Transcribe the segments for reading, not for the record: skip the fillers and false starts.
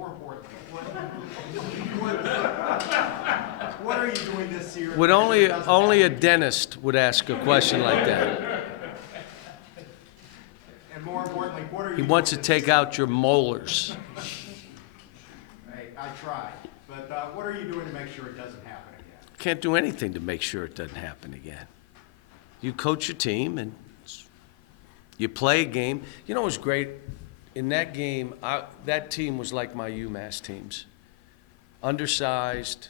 more importantly, what are you doing this year? Would only a dentist would ask a question like that. And more importantly, what are you He wants to doing take out your molars. Hey, I try. But what are you doing to make sure it doesn't happen again? Can't do anything to make sure it doesn't happen again. You coach your team and you play a game. You know what was great? In that game, that team was like my UMass teams. Undersized,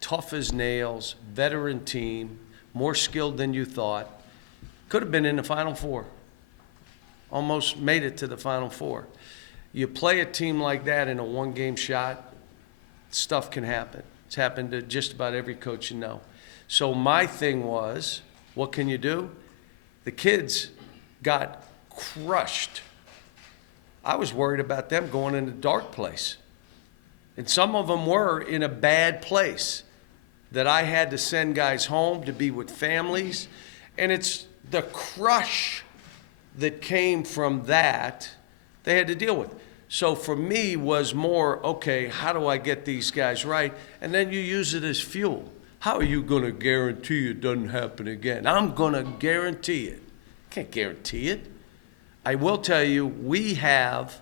tough as nails, veteran team, more skilled than you thought. Could have been in the Final Four. Almost made it to the Final Four. You play a team like that in a one-game shot, stuff can happen. It's happened to just about every coach you know. So my thing was, what can you do? The kids got crushed. I was worried about them going in a dark place. And some of them were in a bad place that I had to send guys home to be with families. And it's the crush that came from that they had to deal with. So for me was more, okay, how do I get these guys right? And then you use it as fuel. How are you going to guarantee it doesn't happen again? I'm going to guarantee it. Can't guarantee it. I will tell you, we have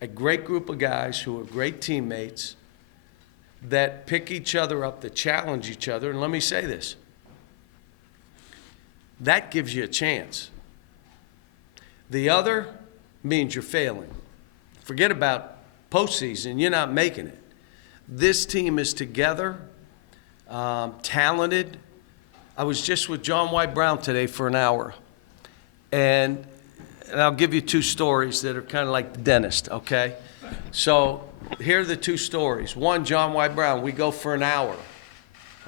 a great group of guys who are great teammates that pick each other up, that challenge each other. And let me say this. That gives you a chance. The other means you're failing. Forget about postseason. You're not making it. This team is together, talented. I was just with John White Brown today for an hour. And I'll give you two stories that are kind of like the dentist, okay? So here are the two stories. One, John White Brown, we go for an hour,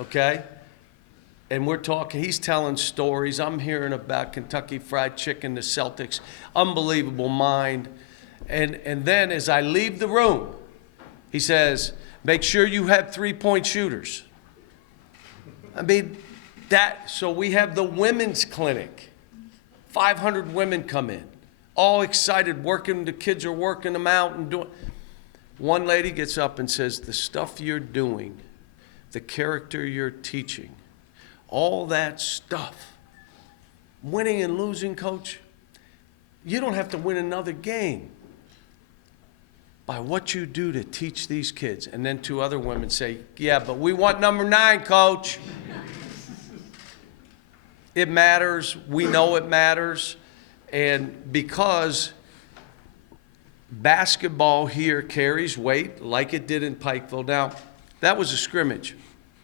okay? And we're talking, he's telling stories. I'm hearing about Kentucky Fried Chicken, the Celtics, unbelievable mind. And then as I leave the room, he says, make sure you have three-point shooters. I mean, so we have the women's clinic. 500 women come in, all excited, working, the kids are working them out and doing. One lady gets up and says, the stuff you're doing, the character you're teaching, all that stuff, winning and losing, coach, you don't have to win another game by what you do to teach these kids. And then two other women say, yeah, but we want number 9, coach. It matters. We know it matters. And because basketball here carries weight like it did in Pikeville. Now, that was a scrimmage.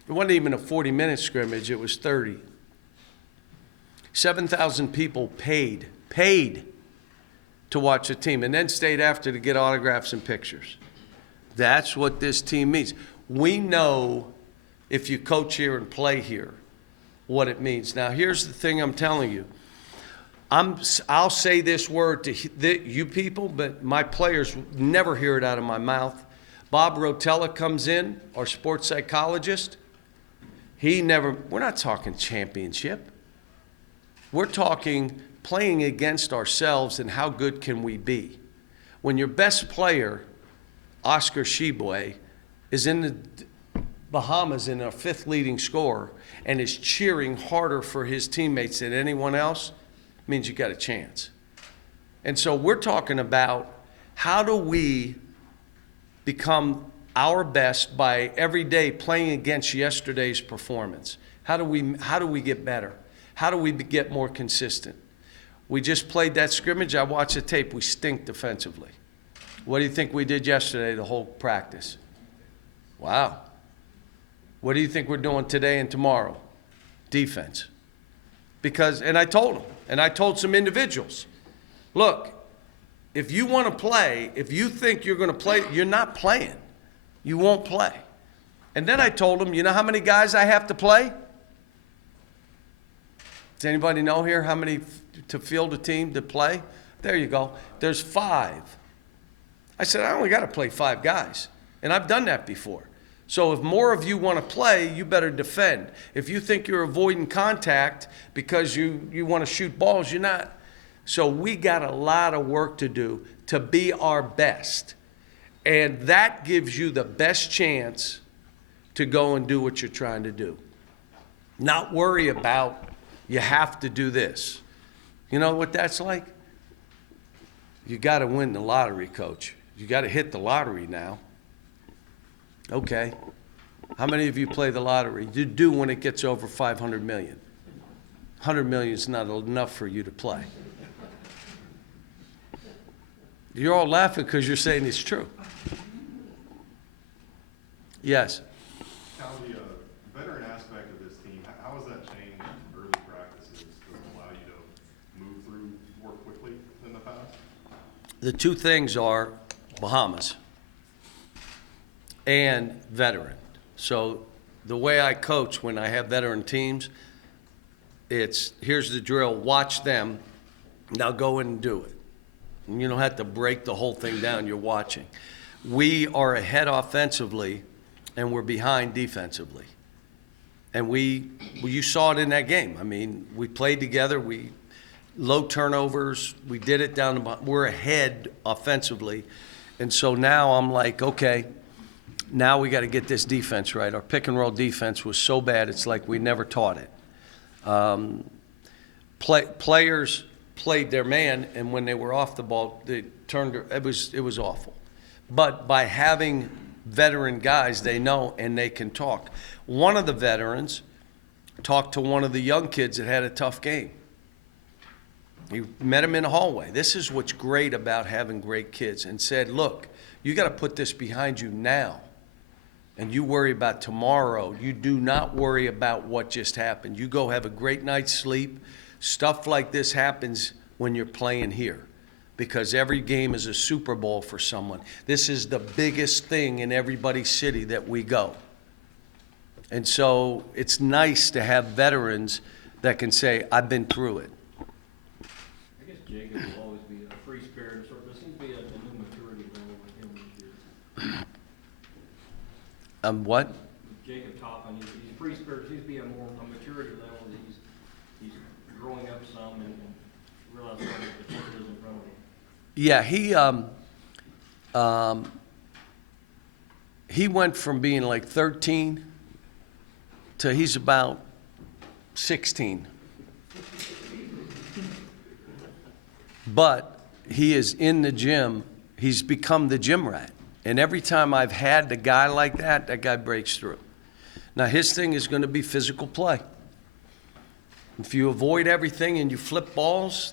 It wasn't even a 40-minute scrimmage. It was 30. 7,000 people paid to watch the team and then stayed after to get autographs and pictures. That's what this team means. We know if you coach here and play here, what it means. Now, here's the thing I'm telling you. I'll say this word to you people, but my players never hear it out of my mouth. Bob Rotella comes in, our sports psychologist. We're not talking championship. We're talking playing against ourselves and how good can we be. When your best player, Oscar Sheboy, is in the Bahamas in our 5th leading scorer and is cheering harder for his teammates than anyone else, means you got a chance. And so we're talking about how do we become our best by every day playing against yesterday's performance. How do we get better? How do we get more consistent? We just played that scrimmage. I watched the tape. We stink defensively. What do you think we did yesterday, the whole practice? Wow. What do you think we're doing today and tomorrow? Defense. And I told them, and I told some individuals, look, if you want to play, if you think you're going to play, you're not playing. You won't play. And then I told them, you know how many guys I have to play? Does anybody know here how many to field a team to play? There you go. There's 5. I said, I only got to play 5 guys. And I've done that before. So if more of you want to play, you better defend. If you think you're avoiding contact because you want to shoot balls, you're not. So we got a lot of work to do to be our best. And that gives you the best chance to go and do what you're trying to do. Not worry about, you have to do this. You know what that's like? You got to win the lottery, coach. You got to hit the lottery now. Okay. How many of you play the lottery? You do when it gets over 500 million. 100 million is not enough for you to play. You're all laughing because you're saying it's true. Yes. Cal, the veteran aspect of this team, how has that changed early practices to allow you to move through more quickly than the past? The two things are Bahamas and veteran. So the way I coach when I have veteran teams, it's here's the drill, watch them, now go in and do it. And you don't have to break the whole thing down, you're watching. We are ahead offensively and we're behind defensively. And you saw it in that game. I mean, we played together, low turnovers, we did it down the, we're ahead offensively. And so now I'm like, okay, now we got to get this defense right. Our pick and roll defense was so bad, it's like we never taught it. Players played their man, and when they were off the ball, they turned. It was awful. But by having veteran guys, they know and they can talk. One of the veterans talked to one of the young kids that had a tough game. He met him in the hallway. This is what's great about having great kids, and said, look, you got to put this behind you now. And you worry about tomorrow. You do not worry about what just happened. You go have a great night's sleep. Stuff like this happens when you're playing here, because every game is a Super Bowl for someone. This is the biggest thing in everybody's city that we go. And so it's nice to have veterans that can say, I've been through it. I guess Jacob will always be a free spirit of sort. There seems to be a new maturity level with him this year. What? Jacob Toppin, he's a free spirit. Seems to be a maturity level. He's growing up some and realizing what the potential is in front of him. Yeah, he went from being like 13 to he's about 16. But he is in the gym. He's become the gym rat. And every time I've had a guy like that, that guy breaks through. Now, his thing is going to be physical play. If you avoid everything and you flip balls,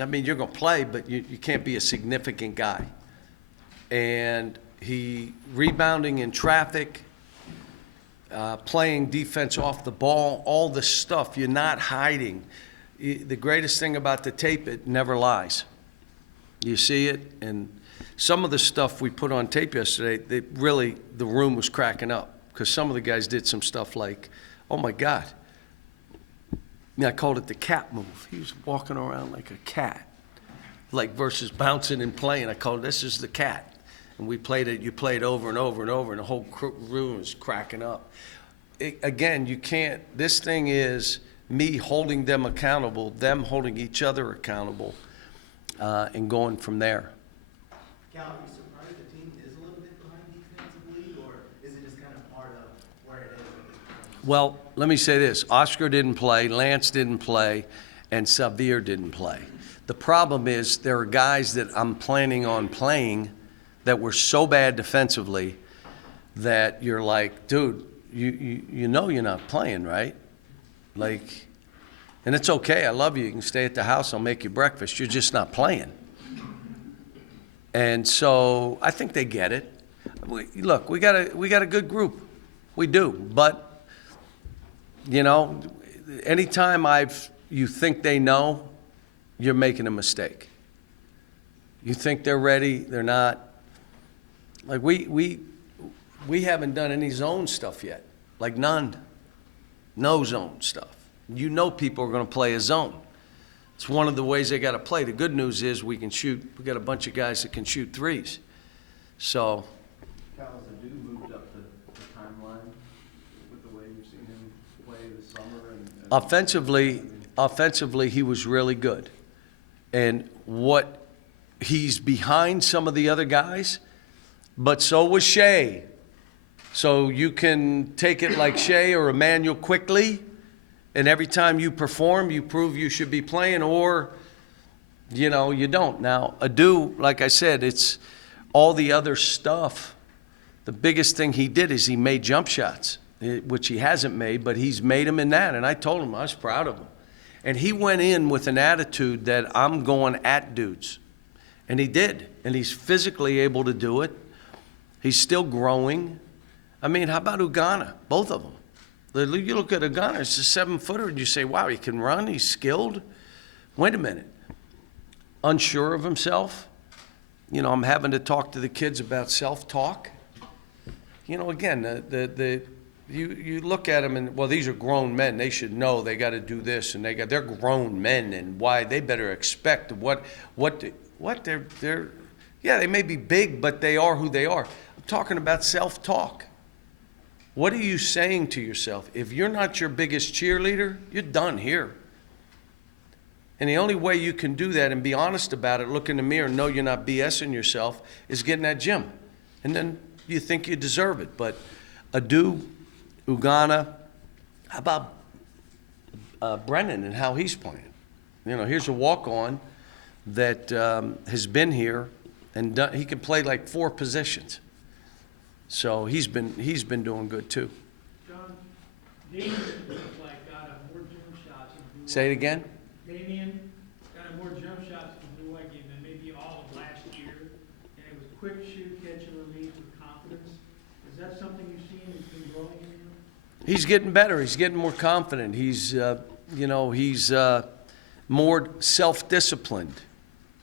I mean, you're going to play, but you can't be a significant guy. And he rebounding in traffic, playing defense off the ball, all the stuff. You're not hiding. The greatest thing about the tape, it never lies. You see it, and some of the stuff we put on tape yesterday, the room was cracking up, because some of the guys did some stuff like, oh my God. I called it the cat move. He was walking around like a cat, like versus bouncing and playing. I called it, this is the cat. And we played it, you played over and over and over, and the whole room was cracking up. Again, you can't, this thing is me holding them accountable, them holding each other accountable, and going from there. Cal, are you surprised the team is a little bit behind defensively, or is it just kind of part of where it is at this point? Well, let me say this. Oscar didn't play, Lance didn't play, and Xavier didn't play. The problem is there are guys that I'm planning on playing that were so bad defensively that you're like, dude, you know you're not playing, right? Like, and it's okay. I love you. You can stay at the house. I'll make you breakfast. You're just not playing. And so I think they get it. Look, we got a good group. We do. But, you know, anytime you think they know, you're making a mistake. You think they're ready, they're not. Like we haven't done any zone stuff yet. Like none. No zone stuff. You know people are going to play a zone. It's one of the ways they got to play. The good news is we can shoot. We got a bunch of guys that can shoot threes. So. Cal, has the dude moved up the timeline with the way you've seen him play this summer? And Offensively, he was really good. And what he's behind some of the other guys, but so was Shea. So you can take it like Shea or Emmanuel quickly, and every time you perform, you prove you should be playing, or, you know, you don't. Now, Adu, like I said, it's all the other stuff. The biggest thing he did is he made jump shots, which he hasn't made, but he's made them in that. And I told him I was proud of him. And he went in with an attitude that I'm going at dudes. And he did. And he's physically able to do it. He's still growing. I mean, how about Ugana? Both of them. You look at Ugana, it's a 7-footer, and you say, wow, he can run, he's skilled. Wait a minute. Unsure of himself. You know, I'm having to talk to the kids about self-talk. You know, again, you look at them and, well, these are grown men. They should know they got to do this, and they're grown men, and why they better expect they're yeah, they may be big, but they are who they are. I'm talking about self-talk. What are you saying to yourself? If you're not your biggest cheerleader, you're done here. And the only way you can do that and be honest about it, look in the mirror and know you're not BSing yourself, is get in that gym. And then you think you deserve it. But Adu, Ugana, how about Brennan and how he's playing? You know, here's a walk-on that has been here, and he can play like 4 positions. So he's been doing good too. John, Damien looks like got more jump shots in Blue Say it White. again? Damien got more jump shots in Blue White game than maybe all of last year. And it was quick shoot, catch and release with confidence. Is that something you've seen that's been growing in him? He's getting better. He's getting more confident. He's more self-disciplined.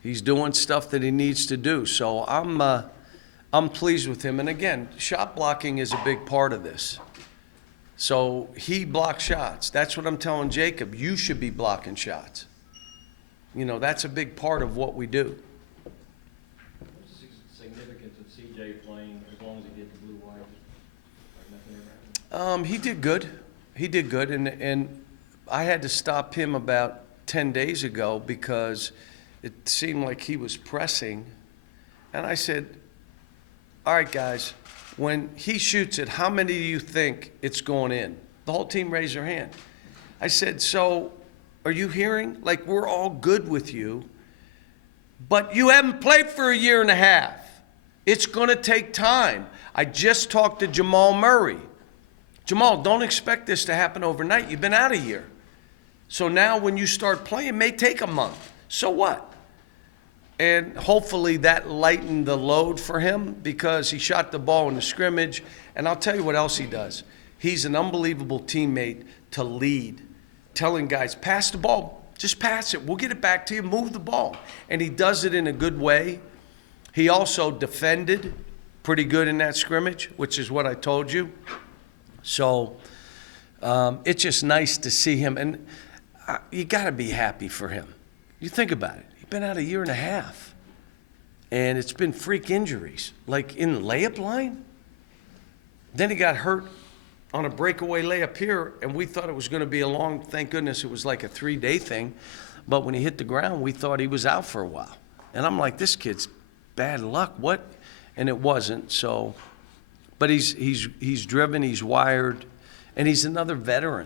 He's doing stuff that he needs to do. So I'm pleased with him. And again, shot blocking is a big part of this. So he blocks shots. That's what I'm telling Jacob. You should be blocking shots. You know, that's a big part of what we do. What's the significance of CJ playing as long as he did the Blue White? Like nothing ever happened? He did good. He did good. And I had to stop him about 10 days ago because it seemed like he was pressing. And I said, all right, guys, when he shoots it, how many do you think it's going in? The whole team raised their hand. I said, so are you hearing? Like, we're all good with you, but you haven't played for a year and a half. It's going to take time. I just talked to Jamal Murray. Jamal, don't expect this to happen overnight. You've been out a year. So now when you start playing, it may take a month. So what? And hopefully that lightened the load for him because he shot the ball in the scrimmage. And I'll tell you what else he does. He's an unbelievable teammate to lead, telling guys, pass the ball. Just pass it. We'll get it back to you. Move the ball. And he does it in a good way. He also defended pretty good in that scrimmage, which is what I told you. So it's just nice to see him. And you got to be happy for him. You think about it. He's been out a year and a half. And it's been freak injuries, like in the layup line. Then he got hurt on a breakaway layup here, and we thought it was going to be a long, thank goodness it was like a 3-day thing. But when he hit the ground, we thought he was out for a while. And I'm like, this kid's bad luck. What? And it wasn't. So, but he's driven, he's wired, and he's another veteran.